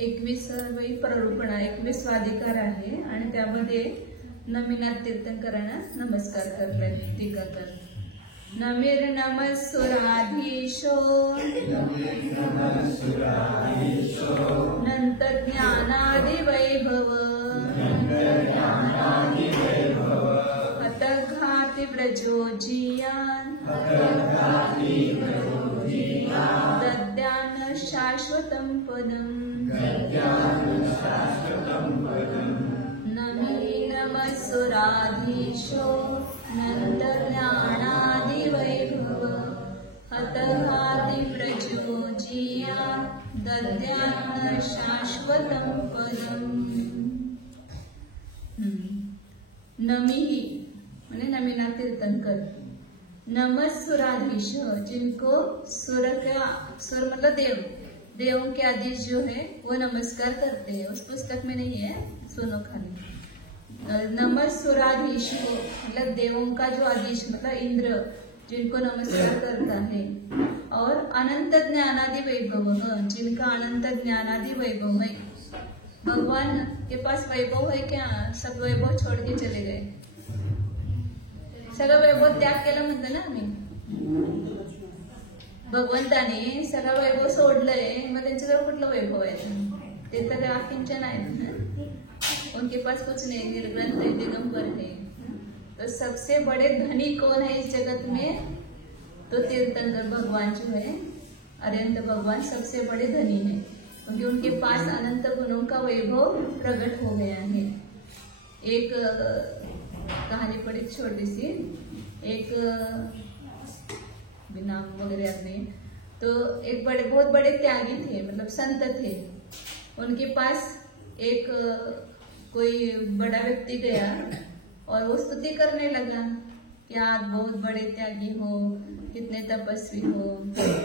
21 प्ररूपणा 21 अधिकार आहे आणि त्यामध्ये नमिनाथ तीर्थंकरांना नमस्कार करतात टीकाकार. नमिर नमस्सुराधीशो नंत ज्ञानादि वैभव अतघाति व्रजो जियान दद्यान शाश्वतं पदम्. नमी नमस्सुराधीशो नंत ज्ञानादि वैभव अतघाति व्रजो जिया दद्यान शाश्वतं पदम्. नमी माने नमिनाथ तीर्थंकर. नमस्सुराधीश जिनको सुर मतलब देवों के आदेश जो है वो नमस्कार करते हैं. उस पुस्तक में नहीं है, सुनो खाली. नमस्सुराधीश मतलब देवों का जो आदेश मतलब इंद्र जिनको नमस्कार करता है. और अनंत ज्ञानादि वैभव जिनका अनंत ज्ञानादि वैभव है. भगवान के पास वैभव है क्या? सब वैभव छोड़ के चले गए. सगळं वैभव त्याग केलं म्हणतो ना आम्ही. भगवंताने सगळं वैभव सोडलंय, मग त्यांच्याजवळ कुठलं वैभव आहे? ते तर अकिंचन आहेत ना. उनके पास कुछ नहीं, निर्ग्रंथ है, दिगंबर है. तो सबसे बड़े धनी कौन है इस जगत में? तो तीर्थंकर भगवान जो है, अरिहंत भगवान सबसे बड़े धनी है, क्योंकि उनके पास अनंत गुणों का वैभव प्रकट हो गया है. एक कहानी पड़ी छोटी सी. एक बिना वगैरह में तो एक बहुत बड़े त्यागी थे, मतलब संत थे. उनके पास एक कोई बड़ा व्यक्ति गया और वो स्तुति करने लगा कि आप बहुत बड़े त्यागी हो, कितने तपस्वी हो,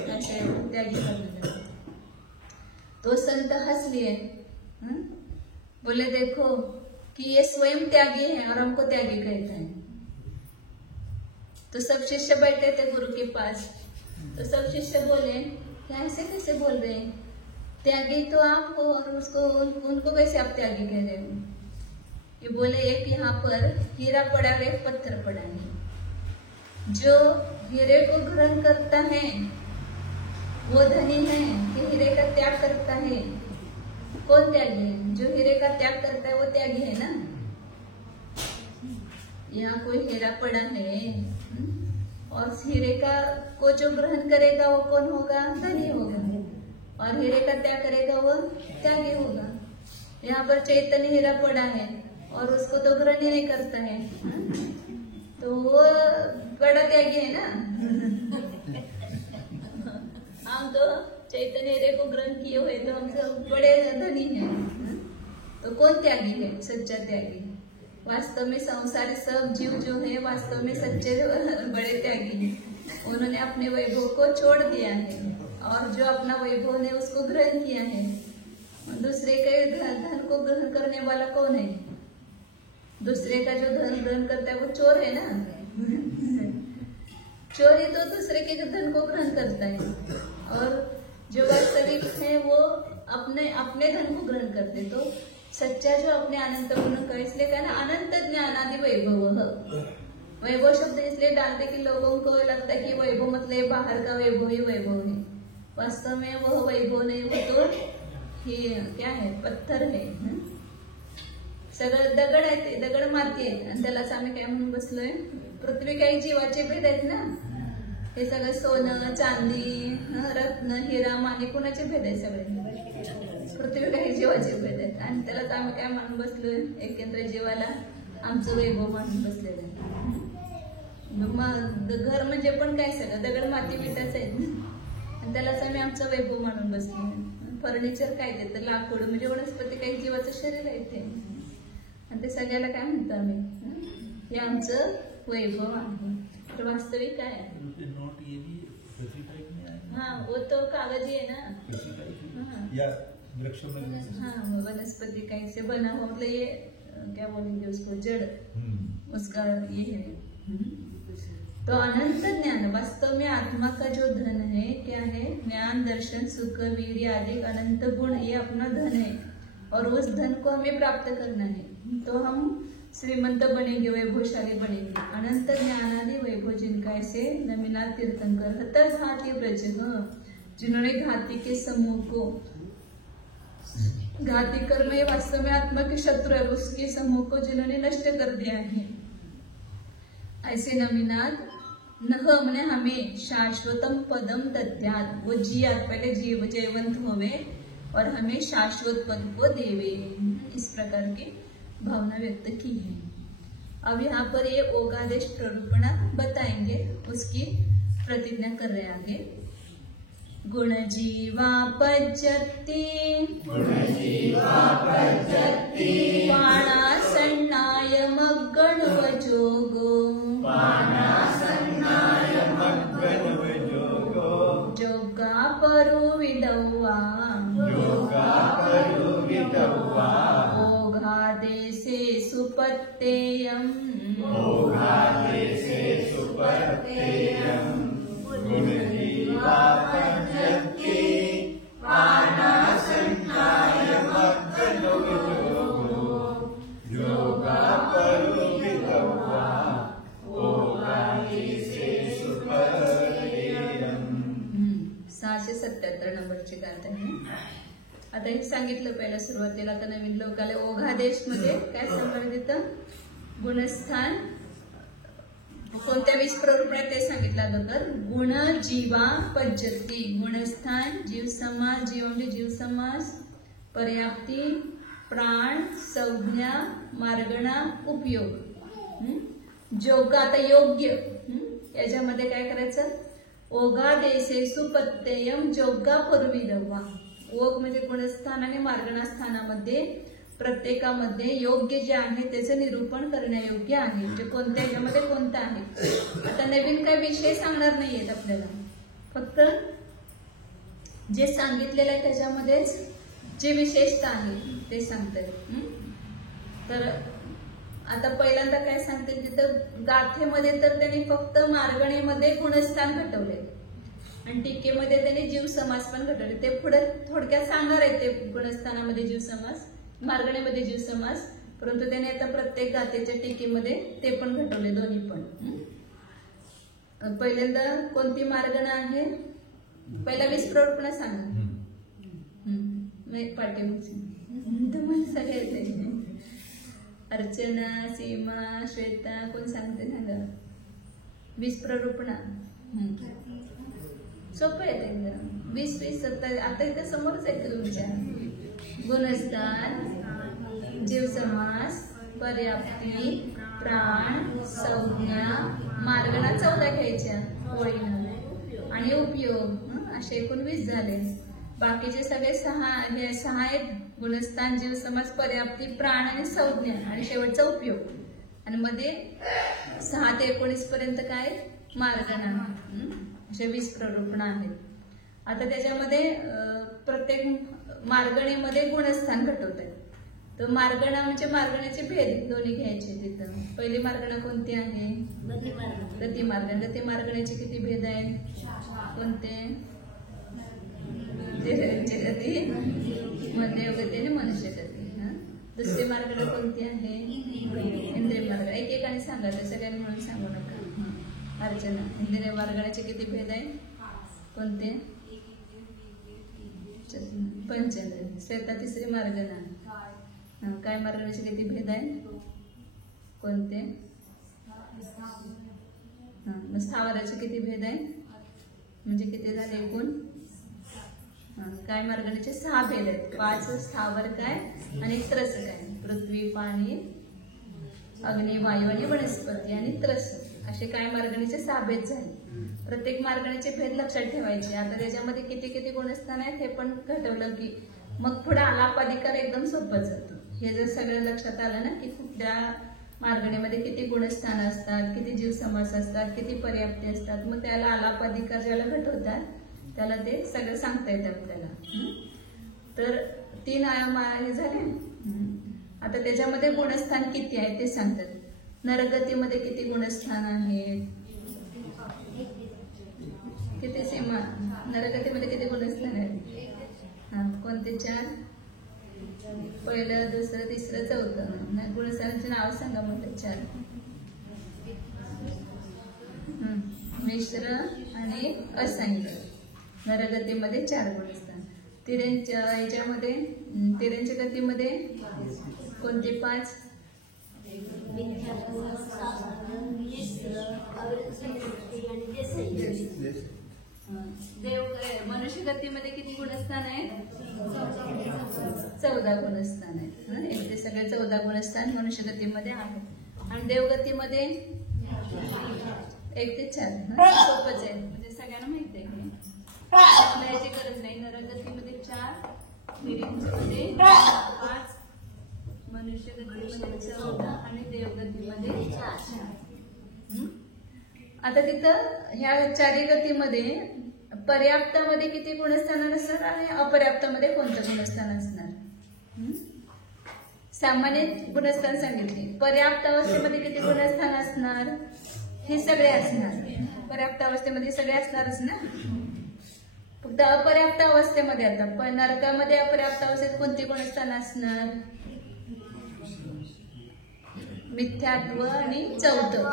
ऐसे त्यागी करने लगा. तो संत हंस लिए, बोले देखो कि ये स्वयं त्यागी है और हमको त्यागी कहता है. तो सब शिष्य बैठे थे गुरु के पास. तो सब शिष्य बोले क्या ऐसे कैसे बोल रहे हैं? त्यागी तो आप हो और उसको उनको कैसे आप त्यागी कह रहे हो? ये बोले एक यहाँ पर हीरा पड़ा है, एक पत्थर पड़ा है. जो हीरे को ग्रहण करता है वो धनी है कि हीरे का त्याग करता है? कौन त्यागी है? जो हीरे का त्याग करता है वो त्यागी है ना. यहाँ कोई हीरा पड़ा है और हीरे का को जो ग्रहण करेगा वो कौन होगा? धनी होगा. और हीरे का त्याग करेगा वो त्यागी होगा. यहाँ पर चैतन्य हीरा पड़ा है और उसको तो ग्रहण ही नहीं करता है, तो वो बड़ा त्यागी है ना. हम तो चैतन्य हीरे को ग्रहण किए हुए तो हम सब बड़े धनी हैं. तो कौन त्यागी है? सच्चा त्यागी. वास्तव में संसारी सब जीव जो है वास्तव में सच्चे बड़े त्यागी हैं. उन्होंने अपने वैभव को छोड़ दिया है और जो अपना वैभव ने उसको ग्रहण किया है. दूसरे के धन को ग्रहण करने वाला कौन है? दूसरे का जो धन ग्रहण करता है वो चोर है ना. चोरी तो दूसरे के धन को ग्रहण करता है और जो वास्तविक है वो अपने धन को ग्रहण करते. तो सच्चा जो अपने अनंत गुण का, इसलिए कहना अनंत ज्ञानादि वैभव. वैभव शब्द इसलिए डालते कि लोगों को लगता है कि वैभव मतलब बाहर का वैभव ही वैभव है. वास्तव में वह वैभव नहीं, वो तो क्या है? पत्थर है. सगळं दगड आहे, ते दगड माती आहे आणि त्यालाच आम्ही काय म्हणून बसलोय? पृथ्वी काही जीवाचे भेद आहेत ना. हे सगळं सोनं चांदी रत्न हिरा माने कोणाचे भेद आहे? सगळे पृथ्वी काही जीवाचे भेद आहेत आणि त्यालाच आम्ही काय म्हणून बसलोय? एकत्र जीवाला आमचं वैभव मानून बसलेलं आहे. मग घर म्हणजे पण काय सगळं दगड माती विटाच आहेत आणि त्यालाच आम्ही आमचं वैभव मानून बसलोय. फर्निचर काय ते तर लाकूड म्हणजे वनस्पती काही जीवाचं शरीर आहे ते आणि ते सगळ्याला काय म्हणतो आम्ही? हे आमचं वैभव आहे. तर वास्तविक काय आहे? हाँ वो तो कागजी है ना. या वृक्ष में हाँ वनस्पति कहीं से बना हो, मतलब ये क्या बोलेंगे उसको, जड़ उसका ये है. तो अनंत ज्ञान, वास्तव में आत्मा का जो धन है क्या है? ज्ञान, दर्शन, सुख, वीर्य आदि अनंत गुण, ये अपना धन है और उस धन को हमें प्राप्त करना है। तो हम श्रीमंत बनेंगे, वैभवशाली बनेंगे। अनंत ज्ञान आदि वैभव जिनका, ऐसे नमिनाथ तीर्थंकर हतर घाती ब्रज, जिन्होंने घाती के समूह को, घाती कर्म ये वास्तव में आत्मा के शत्रु है, उसके समूह को जिन्होंने नष्ट कर दिया है, ऐसे नमिनाथ नह म्हणे हमें शाश्वतम पदम दद्यात, वो जियात, पहले जीव जयवंत होवे और हमें शाश्वत पद को देवे, इस प्रकार की भावना व्यक्त की है। अब यहाँ पर ये ओगादेश प्ररूपणा बताएंगे, उसकी प्रतिज्ञा कर रहे आगे। गुण जीवा पज्जति पाणासन्नाय मग्गणुवजोगो जोगा परो विदौवा ओघादेशे सुपत्तेयम् सहाशे 77 नंबरची गाथा आहे। आता हे सांगितलं पहिलं सुरुवातीला, आता नवीन लोकाला ओघादेश मध्ये काय संबंधित गुणस्थान कोणत्या 20 प्ररूप आहे ते सांगितलं अगोदर। गुण जीवा पज्जती, गुणस्थान जीव समास, जीव म्हणजे जीव समास, पर्याप्ती, प्राण, संज्ञा, मार्गणा, उपयोग, जोग, आता योग्य, याच्यामध्ये काय करायचं? ओघादेशे सुपत्तेयम जोगा पूर्वीदवा, ओघ म्हणजे गुणस्थान आणि मार्गणा स्थानामध्ये प्रत्येकामध्ये योग्य जे आहे त्याचं निरूपण करण्यायोग्य आहे, म्हणजे कोणत्या याच्यामध्ये कोणतं आहे। आता नवीन काही विषय सांगणार नाहीयेत आपल्याला, फक्त जे सांगितलेलं आहे त्याच्यामध्येच जे विशेषता आहे ते सांगतात। तर आता पहिल्यांदा काय सांगते तिथं गाथेमध्ये, तर त्यांनी फक्त मार्गणीमध्ये गुणस्थान घटवले आणि टीकेमध्ये त्यांनी जीव समास पण घटवले। ते पुढे थोडक्यात सांगणार आहे ते गुणस्थानामध्ये जीव समास, मार्गणीमध्ये जीव समास, परंतु त्याने आता प्रत्येक गाथेच्या टीकेमध्ये ते पण घटवले, दोन्ही पण। पहिल्यांदा कोणती मार्गणा आहे? पहिला 20 प्ररूपणा सांगा, पाठीमागची सगळे अर्चना, सीमा, श्वेता, कोण सांगते सांगा? 20 प्ररूपणा सोपं आहे एकदम, 20 27 आता इथे समोरच आहे तुमच्या। गुणस्थान, जीव समास, पर्याप्ती, प्राण, संज्ञा, मार्गणा 14 घ्यायच्या ओळीनं आणि उपयोग, असे एकूण 20 झाले। बाकीचे सगळे 6 आहेत, गुणस्थान, जीव समास, पर्याप्ती, प्राण आणि संज्ञा आणि शेवटचा उपयोग, आणि मध्ये 6 ते 19 पर्यंत काय? मार्गणा, असे 20 प्ररूपणा आहेत। आता त्याच्यामध्ये प्रत्येक मार्गणीमध्ये गुणस्थान घटवत आहे। तर मार्गणा म्हणजे मार्गण्याचे भेद दोन्ही घ्यायचे तिथं। पहिली मार्गणा कोणती आहे? गती मार्गण। गती मार्गण्याचे किती भेद आहेत? कोणते? गती, मध्यगती आणि मनुष्य गती। दुसरी मार्गणा कोणती आहे? इंद्रिय मार्ग। एकेकाने सांगा, सगळ्यांनी म्हणून सांगू नका। अर्चना, इंद्रिय मार्गण्याचे किती भेद आहेत? कोणते? पंचेंद्रिय। श्वेता, तिसरी मार्गणा, काय मार्गण्याचे किती भेद आहेत? कोणते? मग स्थावराचे किती भेद आहेत? म्हणजे किती झाले एकूण? काय मार्गण्याचे 6 भेद आहेत। 5 स्थावर काय आणि त्रस काय? पृथ्वी, पाणी, अग्नी, वायू आणि वनस्पती आणि त्रस, असे काय मार्गणीचे 6 भेद झाले। प्रत्येक मार्गणीचे भेद लक्षात ठेवायचे। आता त्याच्यामध्ये किती किती गुणस्थान आहेत हे पण घटवलं की मग पुढे आलापाधिकार एकदम सोपं जातं। हे जर सगळं लक्षात आलं ना की कुठल्या मार्गणीमध्ये किती गुणस्थान असतात, किती जीव समास असतात, किती पर्याप्ती असतात, मग त्याला आलापाधिकार ज्याला घटवतात त्याला ते सगळं सांगता येतं आपल्याला। तर 3 आयाम हे झाले। आता त्याच्यामध्ये गुणस्थान किती आहे ते सांगतात। नरगतीमध्ये किती गुणस्थान आहेत? किती सीमा नरगतीमध्ये किती गुणस्थान आहेत? हा, कोणते? 4. पहिलं, दुसरं, तिसरं, चौथं. गुणस्थानाचे नाव सांगा मग. 4. मिश्र आणि असंख्य. नरगतीमध्ये 4 गुणस्थान. याच्यामध्ये तिऱ्यांच्या गतीमध्ये कोणते? 5. मनुष्य गतीमध्ये किती गुणस्थान आहे? 14 गुणस्थान आहेत. इथे सगळे 14 गुणस्थान मनुष्य गतीमध्ये आहेत. आणि देवगतीमध्ये 1 ते 4. सोपच आहे, म्हणजे सगळ्यांना माहिती आहे. याची गरज नाही. नरगतीमध्ये 4, तिऱ्यांच्यामध्ये 5, मनुष्य गतीमध्ये 14 आणि देवगतीमध्ये 4. आता तिथं ह्या 4 गतीमध्ये पर्याप्तामध्ये किती गुणस्थान असणार आणि अपर्याप्तामध्ये कोणतं गुणस्थान असणार? सामान्य गुणस्थान सांगितले. पर्याप्त अवस्थेमध्ये किती गुणस्थान असणार? हे सगळे असणार. पर्याप्त अवस्थेमध्ये सगळे असणारच ना. फक्त अपर्याप्त अवस्थेमध्ये आता नरकामध्ये अपर्याप्त अवस्थेत कोणती गुणस्थान असणार? मिथ्यात्व आणि चौथं.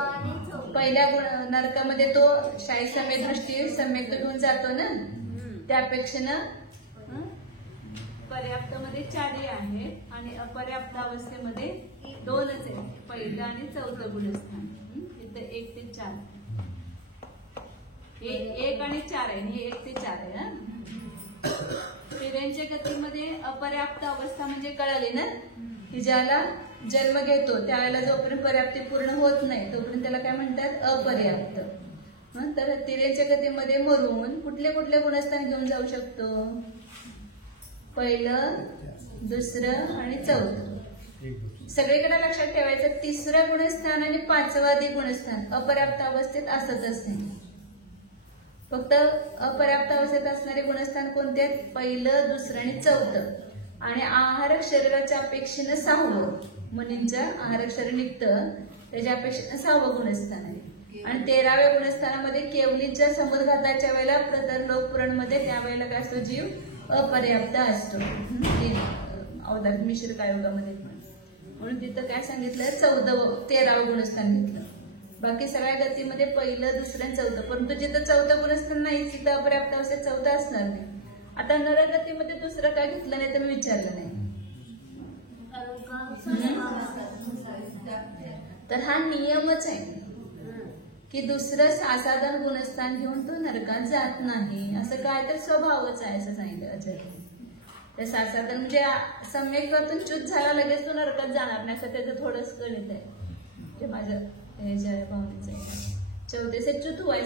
पहिल्या नरकामध्ये तो शाही सम्यक दृष्टी सम्यक घेऊन जातो ना, त्यापेक्षा पर्याप्तमध्ये 4 आहेत आणि अपर्याप्त अवस्थेमध्ये 2च आहेत. पहिलं आणि चौथं गुणस्थान. इथं 1 ते 4. 1 आणि 4 आहे. हे 1 ते 4 आहे. तिऱ्यांच्या गतीमध्ये अपर्याप्त अवस्था म्हणजे कळाली ना, की ज्याला जन्म घेतो त्यावेळेला जोपर्यंत पर्याप्ती पूर्ण होत नाही तोपर्यंत त्याला काय म्हणतात? अपर्याप्त. तर तिऱ्यांच्या गतीमध्ये मरून कुठले कुठले गुणस्थान घेऊन जाऊ शकतो? पहिलं, दुसरं आणि चौथं. सगळीकडे लक्षात ठेवायचं 3रं गुणस्थान आणि 5वादी गुणस्थान अपर्याप्त अवस्थेत असतच नाही. फक्त अपर्याप्त अवस्थेत असणारे गुणस्थान कोणते आहेत? पहिलं, दुसरं आणि चौथं. आणि आहारक शरीराच्या अपेक्षेनं 6वं, मुनींच्या आहारक शरीर निघतं त्याच्या अपेक्षेनं 6वं गुणस्थान आहे. आणि 13व्या गुणस्थानामध्ये केवलीच्या समुद्घाताच्या वेळेला प्रतर लोकपुराणमध्ये त्यावेळेला काय असतो? जीव अपर्याप्त असतो. अवतार मिश्र कायोगामध्ये म्हणून तिथं काय सांगितलं? 13वं गुणस्थान घेतलं. बाकी सगळ्या गतीमध्ये पहिलं, दुसरं आणि चौथं. परंतु जिथं 4थं गुणस्थान नाही तिथं अपर्याप्त अवस्थेत 4थं असणार नाही. आता नरगतीमध्ये दुसरं काय घेतलं नाही तर मी विचारलं नाही. तर हा नियमच आहे की दुसरं असाधारण गुणस्थान घेऊन तो नरकात जात नाही. असं काय तर स्वभावच आहे असं सांगितलं आचार्य. त्या सासाधारण म्हणजे सम्यकत्वातून च्युत झाला लगेच तो नरकात जाणार नाही असं त्याचं थोडंच गणित आहे. ते माझ्या ह्याच्या भावनेचं आहे. 14 से च्युत हुआ है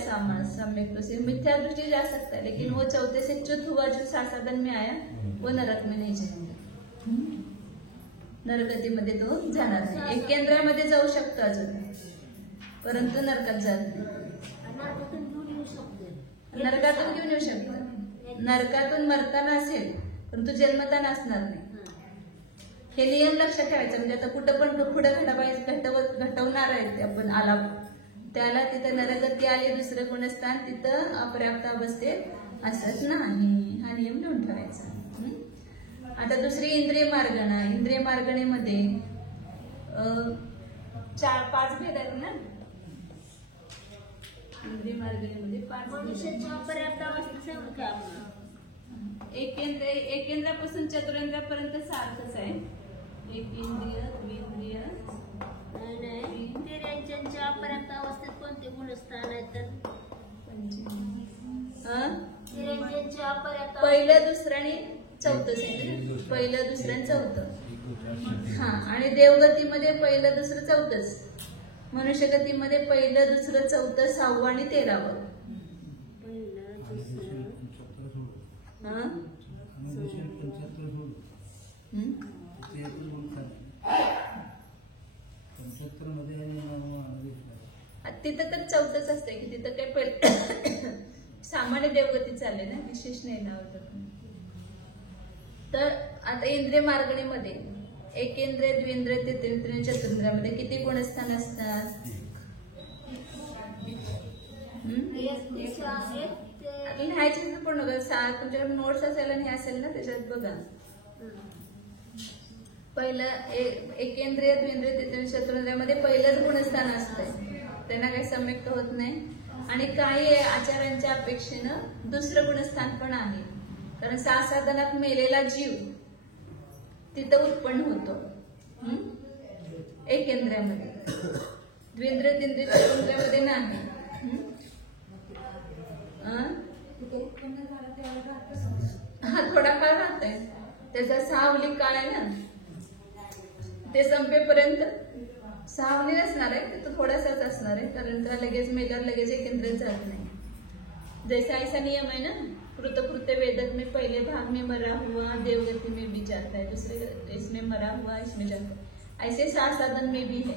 सम्यक तो से मिथ्या दृष्टि जा सकता है, लेकिन वो 14 से च्युत हुआ जो सासाधन में आया वो नरक में नहीं जाएगा. नरगतीमध्ये तो जाणार नाही. 1 केंद्रामध्ये जाऊ शकतो अजून, परंतु नरकात जात नाही. नरकातून घेऊन येऊ शकतो. नरकातून मरताना असेल परंतु जन्मताना असणार नाही. हे नियम लक्षात ठेवायचं. म्हणजे आता कुठं पण पुढं घटवणार आहे आपण आला त्याला तिथं नरगती आली दुसरं गुणस्थान तिथं अपर्याप्त अवस्थेत असत नाही. हा नियम लिहून ठेवायचा. आता दुसरी इंद्रिय मार्गणा. इंद्रिय मार्गणेमध्ये 4-5 भेद आहेत ना. इंद्रिय मार्गणेमध्ये 5 अपर्याप्त अवस्था. एकेंद्रापासून चतुरेंद्रापर्यंत सारखंच आहे. एक इंद्रिय, द्विंद्रिय, तिऱ्यांच्या अपर्याप्त अवस्थेत कोणते गुणस्थान आहेत तर? तिऱ्यांच्या अपर्याप्त पहिलं, दुसरं आणि चौथं सांगितलं. पहिलं, दुसरं आणि चौथं. हा. आणि देवगतीमध्ये पहिलं, दुसरं, चौथंच. मनुष्यगतीमध्ये पहिलं, दुसरं, चौथं, 6वं आणि 13वं. तिथं तर 14च असते की तिथं काही पहिलं सामान्य देवगती चालले ना, विशेष नाही लावत. तर आता इंद्रिय मार्गणीमध्ये एकेंद्रिय, द्विंद्रिय, तृतीयेंद्रिय, चतुर्ंद्रियामध्ये किती गुणस्थान असतात? लिहायचे पूर्ण तुमच्याकडे नोट्स असेल आणि हे असेल ना त्याच्यात बघा. पहिलं एकेंद्रिय, द्विंद्रिय, तृतीय, चतुर्ंद्रियामध्ये पहिलंच गुणस्थान असतंय, त्यांना काही सम्यक्त होत नाही. आणि काही आचार्यांच्या अपेक्षेनं दुसरं गुणस्थान पण आहे, कारण साधनात मेलेला जीव तिथं उत्पन्न होतो एकेंद्रियामध्ये, द्विंद्रिय, तींद्रिय, चतुर्ंद्रियामध्ये नाही. हा थोडाफार राहतंय, त्याचा सावली काळ आहे ना, ते संपेपर्यंत सावली नसणार आहे, तिथं थोडासाच असणार आहे, कारण त्याला लगेच मेल्यावर लगेच एकेंद्रिय जात नाही. जैसा ऐसा नियम है ना, कृतकृत्य वेदक में पहले भाग में मरा हुआ देवगति में भी जाता है, दूसरे इसमें मरा हुआ इसमें जाता है. ऐसे साधन में भी है,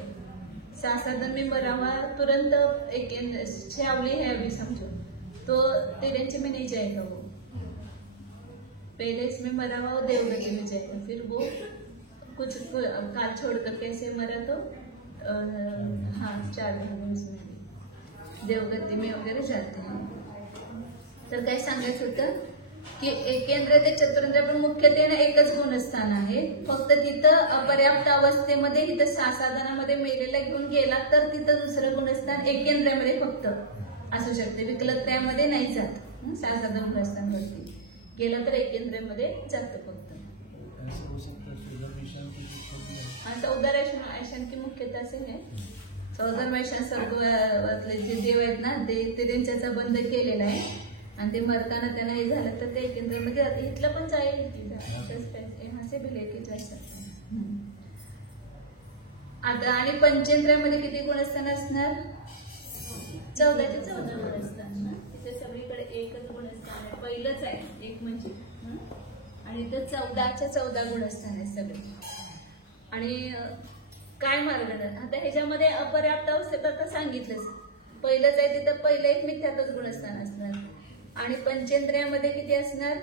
साधन में मरा हुआ तुरंत एक छावली है अभी समझो, तो तिरंज में नहीं जाएगा वो, पहले इसमें मरा हुआ वो देवगति में जाएगा, फिर वो कुछ काल छोड़कर कैसे मरा तो हाँ 4 भागों में देवगति में वगैरे जाते हैं. तर काय सांगायचं होतं की एकेंद्रिय ते चतुरेंद्रिय पण मुख्यत्वे एकच गुणस्थान आहे, फक्त तिथं अपर्याप्त अवस्थेमध्ये इथं साधनामध्ये मेलेला घेऊन गेला तर तिथं दुसरं गुणस्थान एकेंद्रियामध्ये फक्त असू शकते, विकलत्र्यामध्ये नाही जात. साधन गुणस्थानवरती गेला तर एकेंद्रियामध्ये जातं फक्त. चौदार की मुख्यता असे आहे, 14 वैशान सर्वातले जे देव आहेत ना ते त्यांच्याचा बंद केलेला आहे, आणि ते मरताना त्यांना हे झालं तर ते एकेंद्रियामध्ये जाते. इथलं पण जाईल हासे भिले की जास्त. आता आणि पंचेंद्रियामध्ये किती गुणस्थान असणार? 14चे 14 गुणस्थान ना, तिथे सगळीकडे एकच गुणस्थान आहे, पहिलंच आहे एक म्हणजे, आणि इथं 14च्या 14 गुणस्थान आहे सगळे. आणि काय मार्ग आता ह्याच्यामध्ये अपर्याप्त अवस्थेत आता सांगितलंच, पहिलंच आहे तिथं पहिलं एक मिथ्यातच गुणस्थान असणार, आणि पंचेंद्रियामध्ये किती असणार?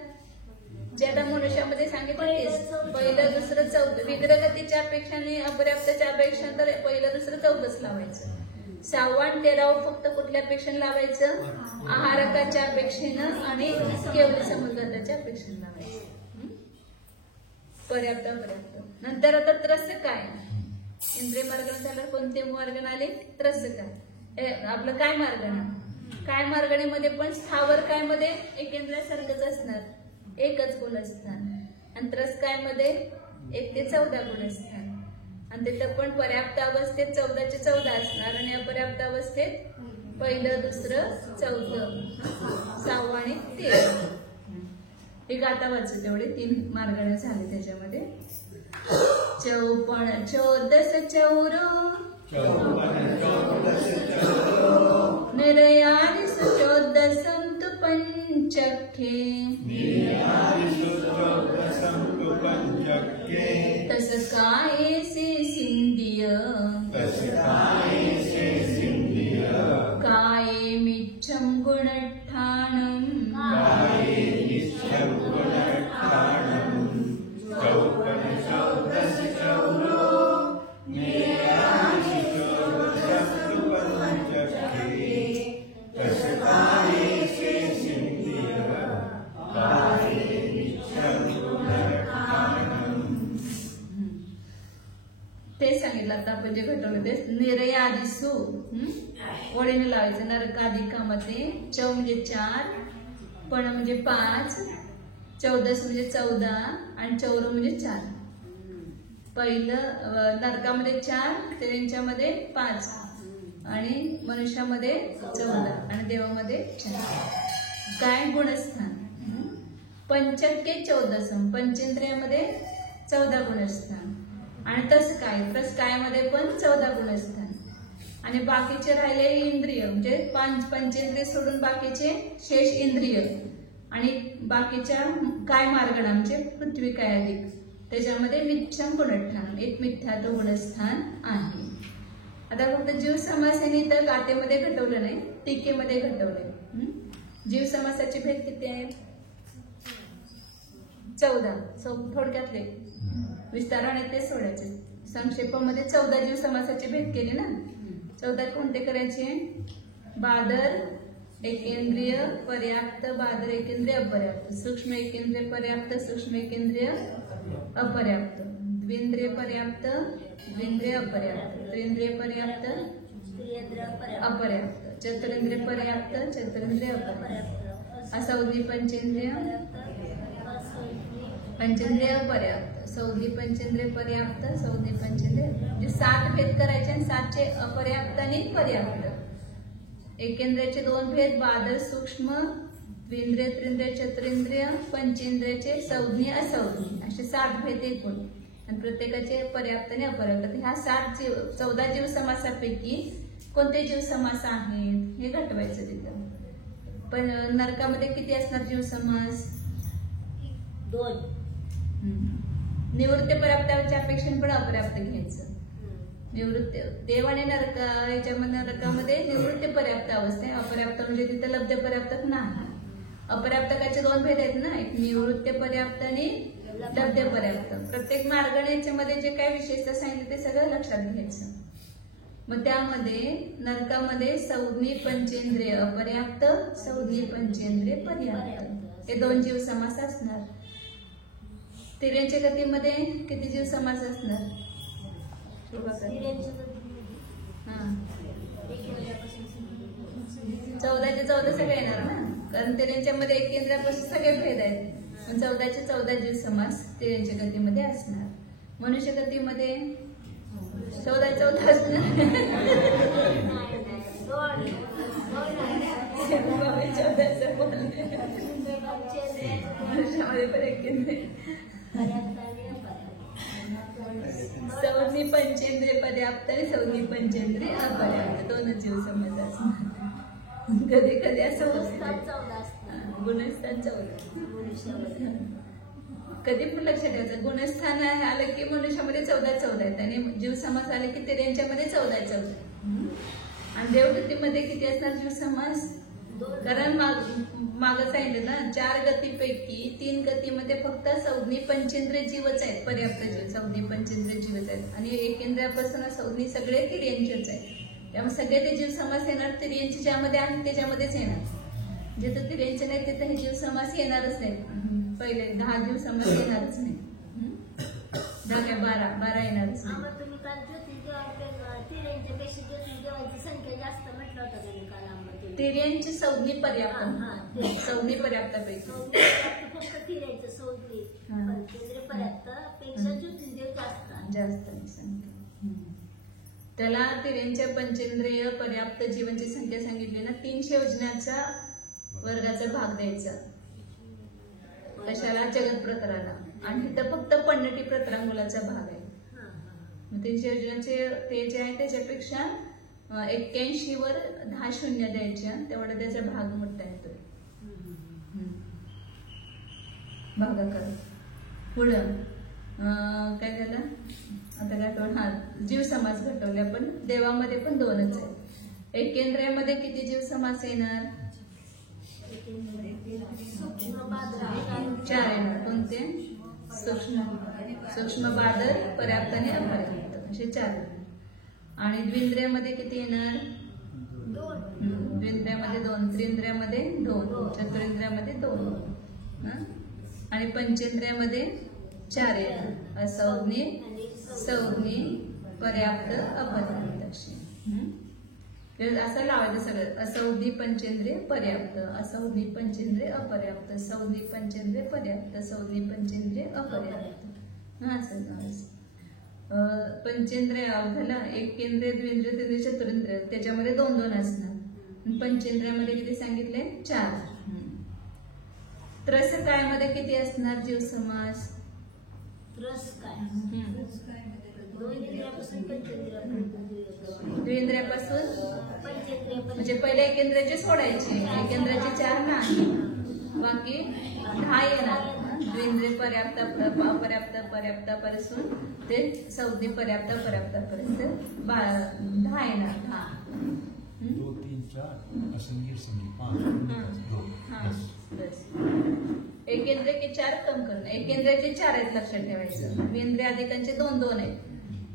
जे आता मनुष्यामध्ये सांगितलं पहिलं दुसरं चौथं, विग्रहगतीच्या अपेक्षा आणि अपर्याप्तच्या अपेक्षा तर पहिलं दुसरं चौथंच लावायचं. 6वा आणि 13वा फक्त कुठल्या अपेक्षेने लावायचं? आहारकाच्या अपेक्षेनं आणि केवळ समुद्राच्या अपेक्षेने लावायचं. पर्याप्त अपर्याप्त. नंतर आता त्रस्त काय? इंद्रिय मार्गण झालं, कोणते मार्गण आले? त्रस्त काय आपलं काय मार्गण? काय मार्गणीमध्ये पण स्थावर काय मध्ये एकेंद्रियासारखंच असणार, एकच गुणस्थान, आणि त्रस्त काय मध्ये 1 ते 14 गुणस्थान, आणि तिथं पण पर्याप्त अवस्थेत 14चे 14 असणार, आणि अपर्याप्त अवस्थेत पहिलं दुसरं चौथं 6वा आणि 13. हे गाता वाचू तेवढे 3 मार्गाने झाले त्याच्यामध्ये. 54 14 चौरो निरयानिस 14 संतु पंचखे, तस काय से सिंधिय काय मिच्छम गुणठाणम, ते सांगितलं. आता आपण जे घटवलं ते निरयादिसु ओळीने लावायचं. नरकाधिकामध्ये च म्हणजे 4, पण म्हणजे 5, 14 म्हणजे 14, आणि चौर म्हणजे 4. पहिलं नरकामध्ये 4, त्यांच्यामध्ये 5, आणि मनुष्यामध्ये 14, आणि देवामध्ये 4. काय गुणस्थान? पंचके 14, पंचेंद्रियामध्ये 14 गुणस्थान, आणि तस काय मध्ये पण 14 गुणस्थान, आणि बाकीचे राहिले इंद्रिय म्हणजे पंचेंद्रिय सोडून बाकीचे शेष इंद्रिय, आणि बाकीच्या काय मार्गणा म्हणजे पृथ्वी काय अधिक, त्याच्यामध्ये मिथ्याम गुणस्थान, एक मिथ्यात्व गुणस्थान आहे. आता फक्त जीव समासाने तर गातेमध्ये घटवलं नाही, टीकेमध्ये घटवलंय. जीव समासाची भेद किती आहे? 14. थोडक्यातले विस्ताराने ते सोडायचे. संक्षेपामध्ये 14 जीव समासाची भेद केली ना. 14 कोणते करायचे? बादर, एकेंद्रिय पर्याप्त, बादर एकेंद्रिय अपर्याप्त, सूक्ष्म एकेंद्रिय पर्याप्त, सूक्ष्म एकेंद्रिय अपर्याप्त, द्विंद्रिय पर्याप्त, द्विंद्रिय अपर्याप्त, त्रिंद्रिय पर्याप्त, अपर्याप्त, चतुरेंद्रिय पर्याप्त, चतुरेंद्रिय अपर्याप्त, असौदी पंचेंद्रिय, पंचेंद्रिय अपर्याप्त, सौदी पंचेंद्रिय पर्याप्त, सौदी पंचेंद्रिय, म्हणजे 7 भेद करायचे आणि 7चे अपर्याप्त आणि पर्याप्त. एकेंद्रियाचे 2 भेद, बादर सूक्ष्म, द्विंद्रिय, त्रिंद्रिय, चतुरेंद्रिय, पंचेंद्रियाचे संज्ञे, असंज्ञे, असे 7 भेद एकूण आणि प्रत्येकाचे पर्याप्त आणि अपर्याप्त. ह्या 14 जीव समासापैकी कोणते जीव समास आहेत हे घटवायचं तिथं. पण नरकामध्ये किती असणार जीव समास? 2. निवृत्ती पर्याप्ताच्या अपेक्षेने पण अपर्याप्त घ्यायचं. निवृत्ती देव आणि याच्यामध्ये नरकामध्ये निवृत्ती पर्याप्त अवस्था आहे. अपर्याप्त म्हणजे तिथं लब्ध पर्याप्त नाही. अपर्याप्तकाचे 2 भेद आहेत ना, एक निवृत्ती पर्याप्त आणि लब्ध पर्याप्त. प्रत्येक मार्गाने याच्यामध्ये जे काही विशेषता सांगितले ते सगळं लक्षात घ्यायचं. मग त्यामध्ये नरकामध्ये संज्ञी पंचेंद्रिय अपर्याप्त, संज्ञी पंचेंद्रिय पर्याप्त हे 2 जीव समास असणार. तिर्यंच्या गतीमध्ये किती जीव समास असणार? 14चे 14 सगळे येणार ना, कारण तिर्यंच्यामध्ये एकेंद्रापासून सगळे भेद आहेत. 14चे 14 जीव समास तिर्यंच्या गतीमध्ये असणार. मनुष्य गतीमध्ये 14 असणार. मनुष्यामध्ये पण एकेंद्रिय, संज्ञी पंचेंद्रिय पर्याप्त आणि संज्ञी पंचेंद्रिय अपर्याप्त 2 जीव समास असणार. कधी कधी असं गुणस्थान 14. कधी पण लक्षात ठेवायचं, गुणस्थान आलं की मनुष्यामध्ये 14 आहेत आणि जीव समास आले की तिर्यंच्यामध्ये 14. आणि देवगतीमध्ये किती असणार जीव समास? कारण मागं सांगितलं ना, 4 गतीपैकी 3 गतीमध्ये फक्त संज्ञी पंचेंद्रिय जीवच आहेत, पर्याप्त जीव संज्ञी पंचेंद्रिय जीवच आहेत. आणि एकेंद्रियापासून संज्ञी सगळे तिर्यंचेच आहेत. त्यामुळे सगळे ते जीव समास येणार तिर्यंची ज्यामध्ये आहेत त्याच्यामध्येच येणार. जिथं तिर्यंचे नाही तिथं हे जीव समास येणारच नाही. पहिले 10 जीव समास येणारच नाही. 10 काय 12 येणारच नाही. तिर्यंची संज्ञी पर्याप्त, संज्ञी पर्याप्तापैकी जास्त संख्या. त्याला तिर्यंच्या पंचेंद्रिय पर्याप्त जीवांची संख्या सांगितली ना, 300 योजनाचा वर्गाचा भाग द्यायचा. कशाला? जगत प्रतराला. आणि इथं फक्त पन्नटी प्रतरांगुलाचा भाग आहे. 300 योजनाचे ते जे आहे त्याच्यापेक्षा 81 वर 10 शून्य द्यायच्या, तेवढा त्याचा भाग मोठा येतो. भागाकार पुढं काय झालं आता काय जीव समास घटवले आपण. देवामध्ये पण 2च आहे. एकेंद्रियामध्ये किती जीव समास येणार? 4 येणार. कोणते? सूक्ष्म बादर पर्याप्त आणि अपर्याप्त असे 4. आणि द्विंद्रियामध्ये किती येणार? 2. द्विंद्रियामध्ये 2, त्रिंद्रियामध्ये 2, चतुरेंद्रियामध्ये 2 आणि पंचेंद्रियामध्ये 4 येणार. असंज्ञी, संज्ञी, पर्याप्त, अपर्याप्त असे. असं लावायचं सगळं. असंज्ञी पंचेंद्रिय पर्याप्त, असंज्ञी पंचेंद्रिय अपर्याप्त, संज्ञी पंचेंद्रिय पर्याप्त, संज्ञी पंचेंद्रिय अपर्याप्त असं लावायचं. पंचेंद्रिय झाला एकेंद्रिय, द्विंद्रिय, त्रिंद्रिय, चतुरेंद्रिय त्याच्यामध्ये 2 असणार. पंचेंद्रियामध्ये किती सांगितले? 4. त्रस काय मध्ये किती असणार जीव समास? द्विंद्रियापासून म्हणजे पहिले एकेंद्रियाचे सोडायचे, एकेंद्रियाचे 4 नाही, बाकी 10 येणार. द्विंद्रिय पर्याप्त, अपर्याप्त, पर्याप्तापासून ते संज्ञी पर्याप्त, पर्याप्तापर्यंत 10 येणार. 2, 3, 4 असंख्य संख्या 5. एकेंद्रिय के 4 कम करणं. एकेंद्रियाचे 4 आहेत लक्षात ठेवायचं. द्विंद्रिय अधिकांचे 2 आहेत.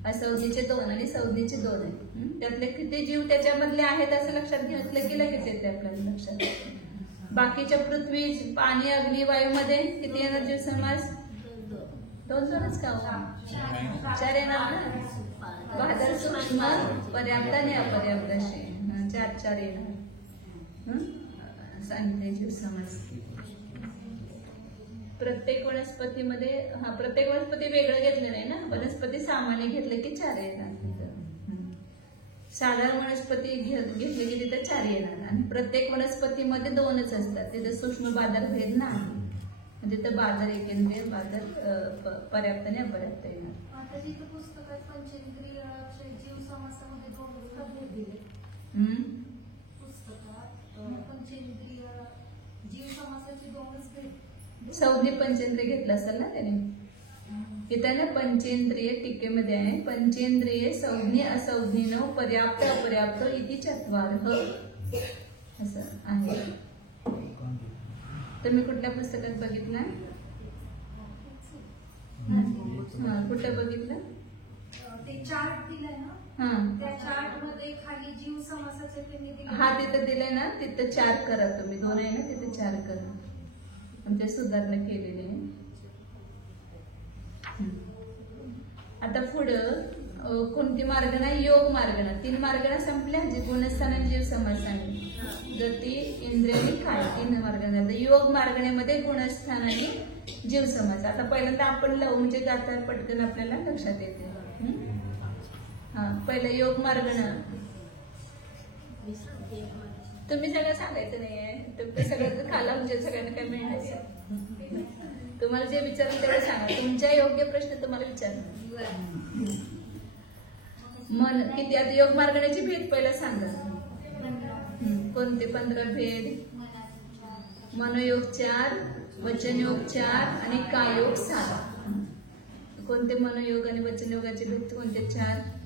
असंज्ञीचे 2 आणि संज्ञेचे 2 आहे. त्यातले किती जीव त्याच्यामधले आहेत असं लक्षात घेतलं की लगेच येते आपल्याला लक्षात. बाकीच्या पृथ्वी, पाणी, अग्नी, वायूमध्ये किती येणार जीव समास? 2च का? 4 येणार ना. बादल, सूक्ष्म, पर्याप्त आणि अपर्याप्त असे 4 येणार सांगितले जीव समास. प्रत्येक वनस्पतीमध्ये प्रत्येक वनस्पती वेगळं घेतलं नाही ना. वनस्पती सामान्य घेतलं की 4 येणार. साधारण वनस्पती घेतले की तिथे 4 येणार. आणि प्रत्येक वनस्पतीमध्ये 2च असतात. तिथे सूक्ष्म बादल भेद नाही. तिथं बादल, एकेंद्रिय बादल, पर्याप्त आणि अपर्याप्त येणार. आता जिथं पुस्तकात पंचेंद्रिय जीव समासामध्ये 2 भेद दिले. पुस्तकात पंचेंद्रिय जीव समासाचे 2च भेद. संज्ञे पंचेंद्रिय घेतलं असेल ना त्याने. इथं ना पंचेंद्रिय टीकेमध्ये आहे. पंचेंद्रिय संज्ञे असंज्ञेनो पर्याप्त अपर्याप्त इति चत्वारः असं आहे. तुम्ही कुठल्या पुस्तकात बघितलं? कुठं बघितलं? ते चार्ट दिलाय ना. त्या चार्ट मध्ये खाली जीव समासाचे त्यांनी दिले. तिथं दिलंय ना. तिथं 4 करा तुम्ही. 2 आहे ना, तिथं 4 करा. आमच्या सुधारणा केलेली आहे. आता पुढं कोणती मार्गणा? योग मार्गणा. 3 मार्गणा संपल्या. जे गुणस्थान आणि जीव समास सांगितले. गती, इंद्रिय आणि काय 3 मार्गणा झाले. योग मार्गणेमध्ये गुणस्थान आणि जीव समास. आता पहिल्यांदा आपण लव म्हणजे गाता पटकन आपल्याला लक्षात येते. पहिलं योग मार्गणा. तुम्ही सगळं सांगायचं नाहीये. तुम्ही सगळं खाला म्हणजे सगळ्यांना काय मिळणार. तुम्हाला जे विचारलं तेवढं सांगा. तुमच्या योग्य प्रश्न तुम्हाला विचारणार. मन किती? आता योग मार्गण्याचे भेद पहिला सांगा. कोणते? 15 भेद. मनोयोग 4, वचनयोग 4 आणि कायोग 7. कोणते मनोयोग आणि वचनयोगाचे भेद कोणते? 4.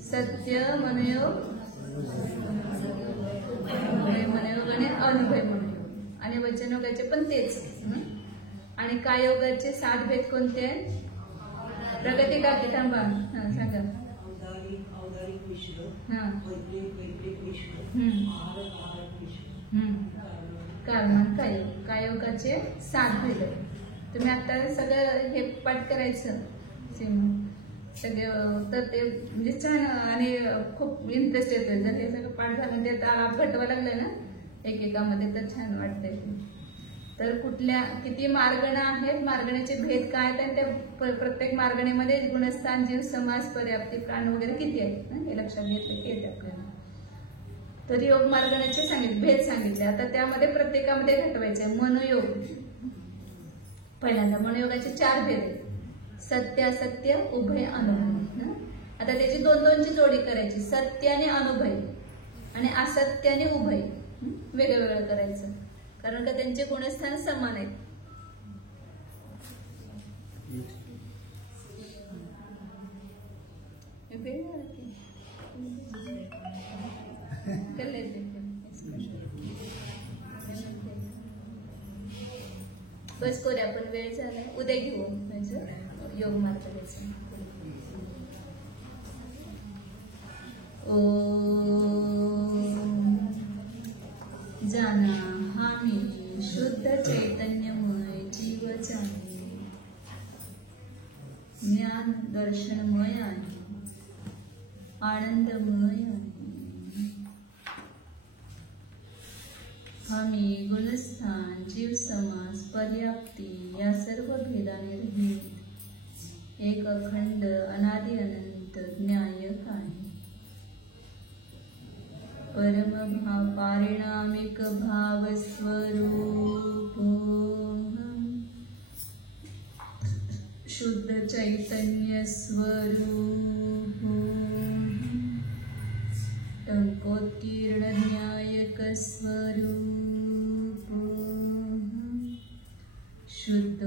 सत्य मनोयोग, मनोयोग आणि अनुभय मनोयोग. आणि वचनयोगाचे पण तेच. आणि कायोगाचे 7 भेद कोणते आहेत? प्रगती काकी थांबा. सांगा. कर्मण कायोग. कायोगाचे 7 भेद आहेत. तुम्ही आता सगळं हे पाठ करायचं सगळं. तर ते म्हणजे छान आणि खूप इंटरेस्ट येतोय. जर हे सगळं पाठ झालं ते घटवा लागलं ना एकेकामध्ये तर छान वाटतंय. तर कुठल्या किती मार्गणा आहेत, मार्गण्याचे भेद काय आहेत, त्या प्रत्येक मार्गणेमध्ये गुणस्थान, जीव समास, पर्याप्ती, प्राण वगैरे किती आहेत हे लक्षात घेतलं की येते आपल्याला. तर योग मार्गण्याचे सांगितले, भेद सांगितले. आता त्यामध्ये प्रत्येकामध्ये घटवायचे. मनोयोग पहिल्यांदा. मनोयोगाचे 4 भेद आहेत. सत्य, असत्य, उभय, अनुभय. आता त्याची 2-2ची जोडी करायची. सत्य आणि अनुभय आणि असत्य आणि उभय वेगळं वेगळं करायचं. कारण का त्यांचे गुणस्थान समान आहेत. बस करूया आपण. वेळ झालाय. उद्या घेऊ योग मार्गाचा. जाना हामी शुद्ध चैतन्यमय जीव जाणे, ज्ञान दर्शनमय आहे, आनंदमय आहे. हामी गुणस्थान, जीव समास, पर्याप्ती या सर्व भेदाने रहित एक अखंड अनादि अनंत ज्ञायक आहे. परमभाव पारिणामिक भाव स्वरूप शुद्ध चैतन्य स्वरूप टंकोत्कीर्ण न्यायक स्वरूप शुद्ध